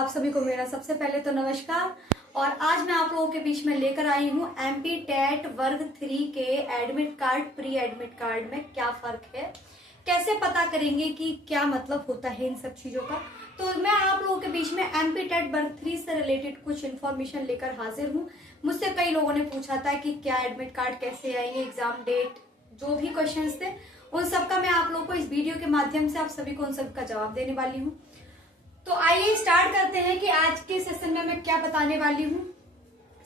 आप सभी को मेरा सबसे पहले तो नमस्कार। और आज मैं आप लोगों के बीच में लेकर आई हूँ एमपी टेट वर्ग 3 के admit card pre admit card में क्या फर्क है, कैसे पता करेंगे कि क्या मतलब होता है इन सब चीजों का। तो मैं आप लोगों के बीच में एमपी टेट वर्ग 3 से रिलेटेड कुछ इन्फॉर्मेशन लेकर हाजिर हूँ। मुझसे कई लोगों ने पूछा था कि क्या एडमिट कार्ड कैसे आएंगे, एग्जाम डेट, जो भी क्वेश्चंस थे उन सबका मैं आप लोगों को इस वीडियो के माध्यम से आप सभी को उन सबका जवाब देने वाली हूँ। तो आइए स्टार्ट करते हैं कि आज के सेशन में मैं क्या बताने वाली हूँ।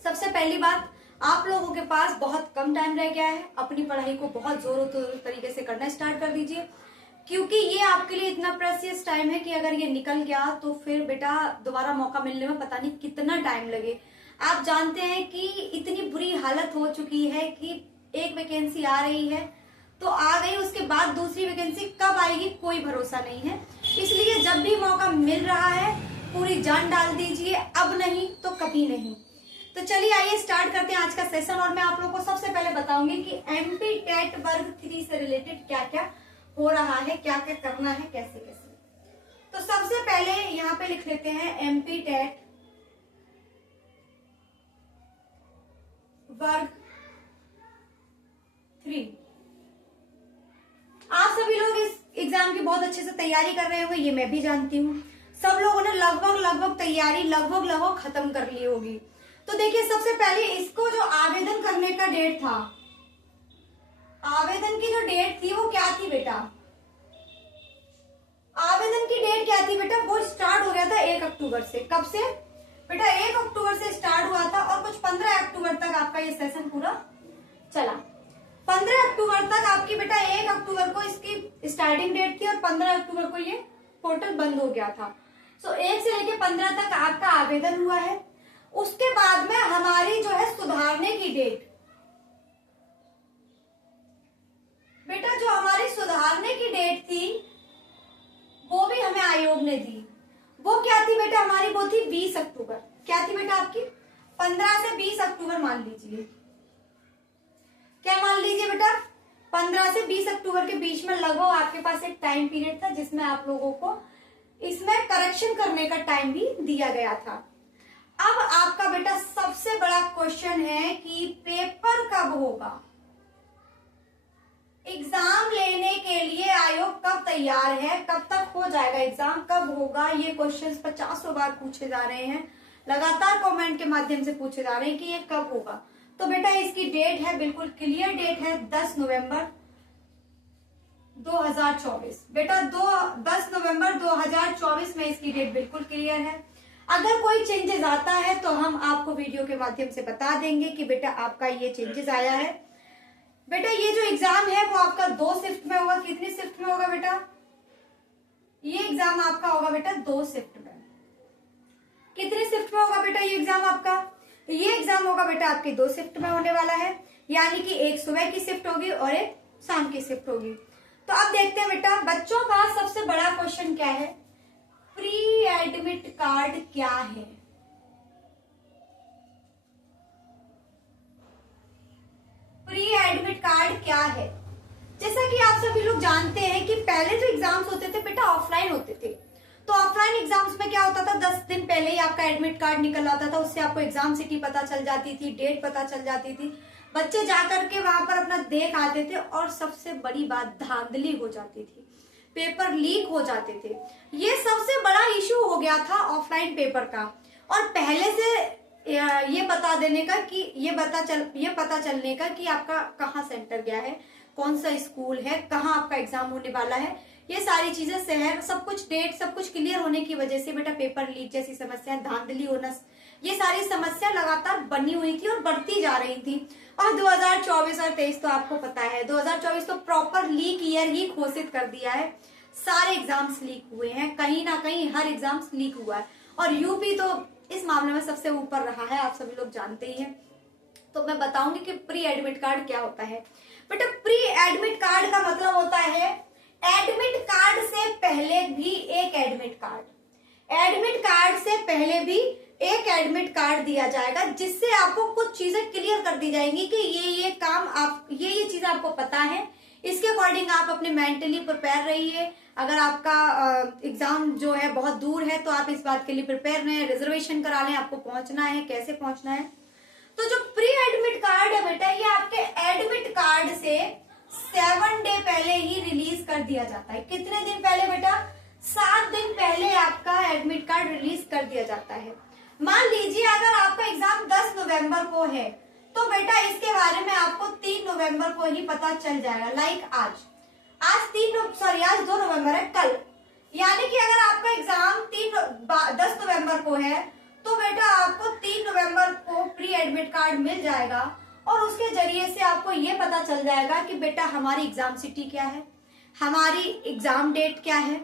सबसे पहली बात, आप लोगों के पास बहुत कम टाइम रह गया है, अपनी पढ़ाई को बहुत जोरों तरीके से करना स्टार्ट कर दीजिए, क्योंकि ये आपके लिए इतना प्रेशियस टाइम है कि अगर ये निकल गया तो फिर बेटा दोबारा मौका मिलने में पता नहीं कितना टाइम लगे। आप जानते हैं कि इतनी बुरी हालत हो चुकी है कि एक वैकेंसी आ रही है तो आ गई, उसके बाद दूसरी वैकेंसी कब आएगी कोई भरोसा नहीं है। इसलिए जब भी मौका मिल रहा है पूरी जान डाल दीजिए, अब नहीं तो कभी नहीं। तो चलिए आइए स्टार्ट करते हैं आज का सेशन। और मैं आप लोगों को सबसे पहले बताऊंगी कि एमपी टेट वर्ग 3 से रिलेटेड क्या क्या हो रहा है, क्या क्या करना है, कैसे कैसे। तो सबसे पहले यहाँ पे लिख लेते हैं एमपी टेट वर्ग 3। आप सभी लोग इस एग्जाम की बहुत अच्छे से तैयारी कर रहे होंगे, ये मैं भी जानती हूँ। सब लोगों ने लगभग तैयारी लगभग खत्म कर ली होगी। तो देखिए सबसे पहले इसको जो आवेदन करने का डेट था, आवेदन की जो डेट थी वो क्या थी बेटा? आवेदन की डेट क्या थी बेटा? वो स्टार्ट हो गया था 1 अक्टूबर से। कब से बेटा? 1 अक्टूबर से स्टार्ट हुआ था और कुछ 15 अक्टूबर तक आपका ये सेशन पूरा चला। 15 अक्टूबर तक आपकी बेटा 1 अक्टूबर को इसकी स्टार्टिंग डेट थी और 15 अक्टूबर को ये पोर्टल बंद हो गया था। सो 1 से लेके 15 तक आपका आवेदन हुआ है। उसके बाद में हमारी जो है सुधारने की डेट, बेटा जो हमारी सुधारने की डेट थी वो भी हमें आयोग ने दी। वो क्या थी बेटा हमारी? वो थी 20 अक्टूबर। क्या थी बेटा आपकी? 15 से 20 अक्टूबर मान लीजिए। क्या मान लीजिए बेटा? 15 से 20 अक्टूबर के बीच में लगभग आपके पास एक टाइम पीरियड था जिसमें आप लोगों को इसमें करेक्शन करने का टाइम भी दिया गया था। अब आपका बेटा सबसे बड़ा क्वेश्चन है कि पेपर कब होगा, एग्जाम लेने के लिए आयोग कब तैयार है, कब तक हो जाएगा एग्जाम, कब होगा? ये क्वेश्चंस 50 बार पूछे जा रहे हैं, लगातार कमेंट के माध्यम से पूछे जा रहे हैं कि ये कब होगा। तो बेटा इसकी डेट है, बिल्कुल क्लियर डेट है 10 नवंबर 2024। बेटा 10 नवंबर 2024 में इसकी डेट बिल्कुल क्लियर है। अगर कोई चेंजेस आता है तो हम आपको वीडियो के माध्यम से बता देंगे कि बेटा आपका ये चेंजेस आया है। बेटा ये जो एग्जाम है वो आपका 2 शिफ्ट में होगा। कितनी शिफ्ट में होगा बेटा? ये एग्जाम आपका होगा बेटा 2 शिफ्ट में। कितनी शिफ्ट में होगा बेटा ये एग्जाम आपका? ये एग्जाम होगा बेटा आपके 2 शिफ्ट में होने वाला है, यानी कि एक सुबह की शिफ्ट होगी और एक शाम की शिफ्ट होगी। तो अब देखते हैं बेटा बच्चों का सबसे बड़ा क्वेश्चन क्या है, प्री एडमिट कार्ड क्या है? प्री एडमिट कार्ड क्या है? जैसा कि आप सभी लोग जानते हैं कि पहले जो एग्जाम्स होते थे बेटा ऑफलाइन होते थे। तो ऑफलाइन एग्जाम्स में क्या होता था, 10 दिन पहले ही आपका एडमिट कार्ड निकल आता था, उससे आपको एग्जाम सिटी पता चल जाती थी, डेट पता चल जाती थी, बच्चे जाकर के वहां पर अपना देख आते थे। और सबसे बड़ी बात, धांधली हो जाती थी, पेपर लीक हो जाते थे। ये सबसे बड़ा इशू हो गया था ऑफलाइन पेपर का। और पहले से ये बता देने का कि ये पता चलने का कि आपका कहाँ सेंटर गया है, कौन सा स्कूल है, कहाँ आपका एग्जाम होने वाला है, ये सारी चीजें, शहर, सब कुछ, डेट, सब कुछ क्लियर होने की वजह से बेटा पेपर लीक जैसी समस्या, धांधली होना, ये सारी समस्या लगातार बनी हुई थी और बढ़ती जा रही थी। और 2024 और 23 तो आपको पता है, 2024 तो प्रॉपर लीक ईयर ही घोषित कर दिया है। सारे एग्जाम्स लीक हुए हैं, कहीं ना कहीं हर एग्जाम्स लीक हुआ है। और यूपी तो इस मामले में सबसे ऊपर रहा है, आप सभी लोग जानते ही हैं। तो मैं बताऊंगी कि प्री एडमिट कार्ड क्या होता है। बेटा प्री एडमिट कार्ड का मतलब होता है एडमिट कार्ड से पहले भी एक एडमिट कार्ड, एडमिट कार्ड से पहले भी एक एडमिट कार्ड दिया जाएगा, जिससे आपको कुछ चीजें क्लियर कर दी जाएंगी कि ये काम आप, ये चीजें आपको पता है, इसके अकॉर्डिंग आप अपने मेंटली प्रिपेयर रहिए, अगर आपका एग्जाम जो है बहुत दूर है तो आप इस बात के लिए प्रिपेयर रहें, रिजर्वेशन करा लें, आपको पहुंचना है, कैसे पहुंचना है। तो जो प्री एडमिट कार्ड है बेटा, ये आपके एडमिट कार्ड से 7 डे पहले ही रिलीज कर दिया जाता है। कितने दिन पहले बेटा? 7 दिन पहले आपका एडमिट कार्ड रिलीज कर दिया जाता है। मान लीजिए अगर आपका एग्जाम 10 नवंबर को है तो बेटा इसके बारे में आपको 3 नवंबर को ही पता चल जाएगा। लाइक आज 2 नवंबर है, कल। यानी कि अगर आपका एग्जाम 10 नवंबर को है तो बेटा आपको 3 नवंबर को प्री एडमिट कार्ड मिल जाएगा और उसके जरिए से आपको ये पता चल जाएगा कि बेटा हमारी एग्जाम सिटी क्या है, हमारी एग्जाम डेट क्या है।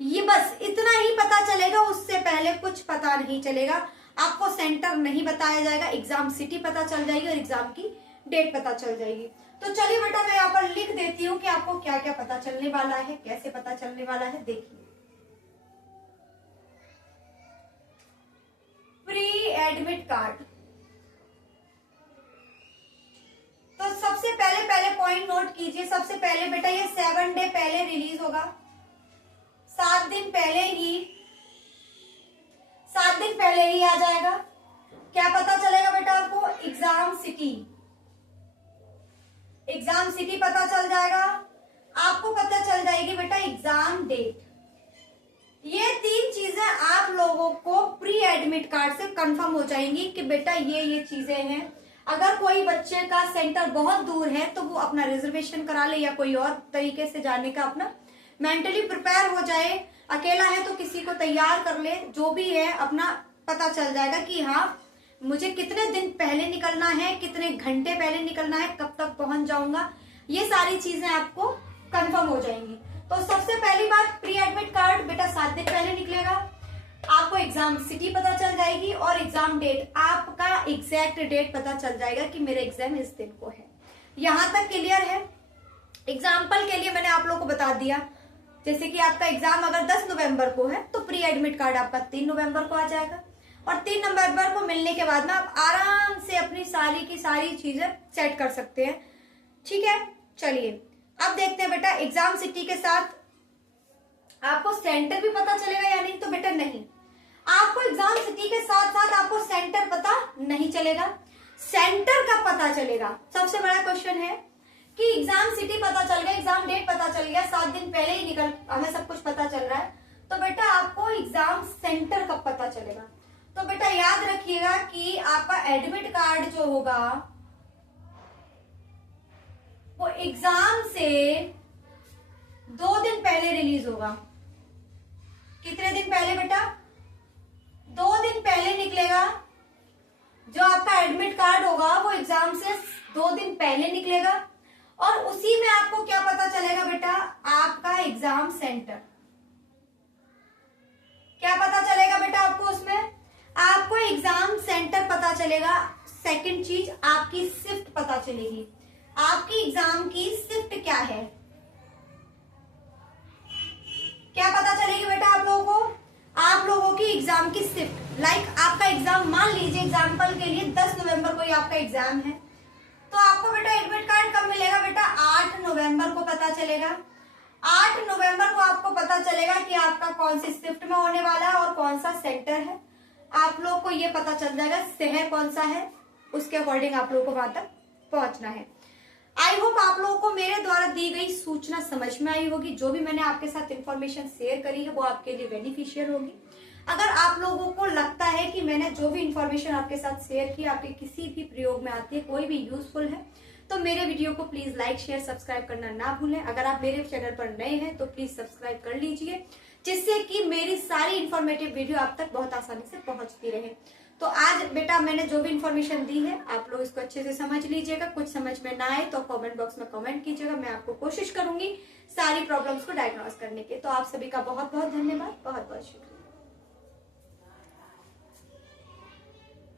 ये बस इतना ही पता चलेगा, उससे पहले कुछ पता नहीं चलेगा। आपको सेंटर नहीं बताया जाएगा, एग्जाम सिटी पता चल जाएगी और एग्जाम की डेट पता चल जाएगी। तो चलिए बेटा मैं यहाँ पर लिख देती हूँ कि आपको क्या क्या पता चलने वाला है, कैसे पता चलने वाला है। देखिए, प्री एडमिट कार्ड, तो सबसे पहले पॉइंट नोट कीजिए। सबसे पहले बेटा ये 7 डे पहले रिलीज होगा, 7 दिन पहले ही आ जाएगा। क्या पता चलेगा बेटा आपको? एग्जाम सिटी पता चल जाएगा। आपको पता चल जाएगी बेटा एग्जाम डेट। ये 3 चीजें आप लोगों को प्री एडमिट कार्ड से कंफर्म हो जाएंगी कि बेटा ये चीजें हैं। अगर कोई बच्चे का सेंटर बहुत दूर है तो वो अपना रिजर्वेशन करा ले या कोई और तरीके से जाने का अपना मेंटली प्रिपेयर हो जाए। अकेला है तो किसी को तैयार कर ले, जो भी है अपना पता चल जाएगा कि हाँ मुझे कितने दिन पहले निकलना है, कितने घंटे पहले निकलना है, कब तक पहुंच जाऊंगा। ये सारी चीजें आपको कंफर्म हो जाएंगी। तो सबसे पहली बात, प्री एडमिट कार्ड बेटा 7 दिन पहले निकलेगा। आपको एग्जाम सिटी पता चल जाएगी और एग्जाम डेट, आपका एग्जैक्ट डेट पता चल जाएगा कि मेरा एग्जाम इस दिन को है। यहां तक क्लियर है? एग्जाम्पल के लिए मैंने आप लोगों को बता दिया, जैसे कि आपका एग्जाम अगर 10 नवंबर को है तो प्री एडमिट कार्ड आपका 3 नवंबर को आ जाएगा और 3 नवंबर को मिलने के बाद में आप आराम से अपनी सारी चीजें सेट कर सकते हैं। ठीक है, चलिए अब देखते हैं बेटा एग्जाम सिटी के साथ आपको सेंटर भी पता चलेगा या नहीं। तो बेटा नहीं, आपको एग्जाम सिटी के साथ साथ आपको सेंटर पता नहीं चलेगा, सेंटर का पता चलेगा। सबसे बड़ा क्वेश्चन है कि एग्जाम सिटी पता चल गया, एग्जाम डेट पता चल गया, 7 दिन पहले ही हमें सब कुछ पता चल रहा है, तो बेटा आपको एग्जाम सेंटर कब पता चलेगा। तो बेटा याद रखिएगा कि आपका एडमिट कार्ड जो होगा वो एग्जाम से 2 दिन पहले रिलीज होगा। कितने दिन पहले बेटा? 2 दिन पहले निकलेगा। जो आपका एडमिट कार्ड होगा वो एग्जाम से 2 दिन पहले निकलेगा और उसी में आपको क्या पता चलेगा बेटा? आपका एग्जाम सेंटर। क्या पता चलेगा बेटा आपको? उसमें आपको एग्जाम सेंटर पता चलेगा। सेकंड चीज, आपकी शिफ्ट पता चलेगी। आपकी एग्जाम की शिफ्ट क्या है, क्या पता चलेगी बेटा आप लोगों को? आप लोगों की एग्जाम की शिफ्ट। लाइक आपका एग्जाम, मान लीजिए एग्जाम्पल के लिए 10 नवंबर को ही आपका एग्जाम है, तो आपको बेटा एडमिट कार्ड कब मिलेगा बेटा? 8 नवंबर को पता चलेगा। 8 नवंबर को आपको पता चलेगा कि आपका कौन सी शिफ्ट में होने वाला है और कौन सा सेंटर है। आप लोग को ये पता चल जाएगा शहर कौन सा है, उसके अकॉर्डिंग आप लोगों को वहां तक पहुंचना है। आई होप आप लोगों को मेरे द्वारा दी गई सूचना समझ में आई होगी। जो भी मैंने आपके साथ इंफॉर्मेशन शेयर करी है वो आपके लिए बेनिफिशियल होगी। अगर आप लोगों को लगता है कि मैंने जो भी इंफॉर्मेशन आपके साथ शेयर की आपके किसी भी प्रयोग में आती है, कोई भी यूजफुल है, तो मेरे वीडियो को प्लीज लाइक शेयर सब्सक्राइब करना ना भूलें। अगर आप मेरे चैनल पर नए हैं तो प्लीज सब्सक्राइब कर लीजिए, जिससे कि मेरी सारी इंफॉर्मेटिव वीडियो आप तक बहुत आसानी से पहुंचती रहे। तो आज बेटा मैंने जो भी इंफॉर्मेशन दी है आप लोग इसको अच्छे से समझ लीजिएगा। कुछ समझ में ना आए तो कमेंट बॉक्स में कमेंट कीजिएगा, मैं आपको कोशिश करूंगी सारी प्रॉब्लम्स को डायग्नोज करने के। तो आप सभी का बहुत बहुत धन्यवाद, बहुत बहुत शुक्रिया।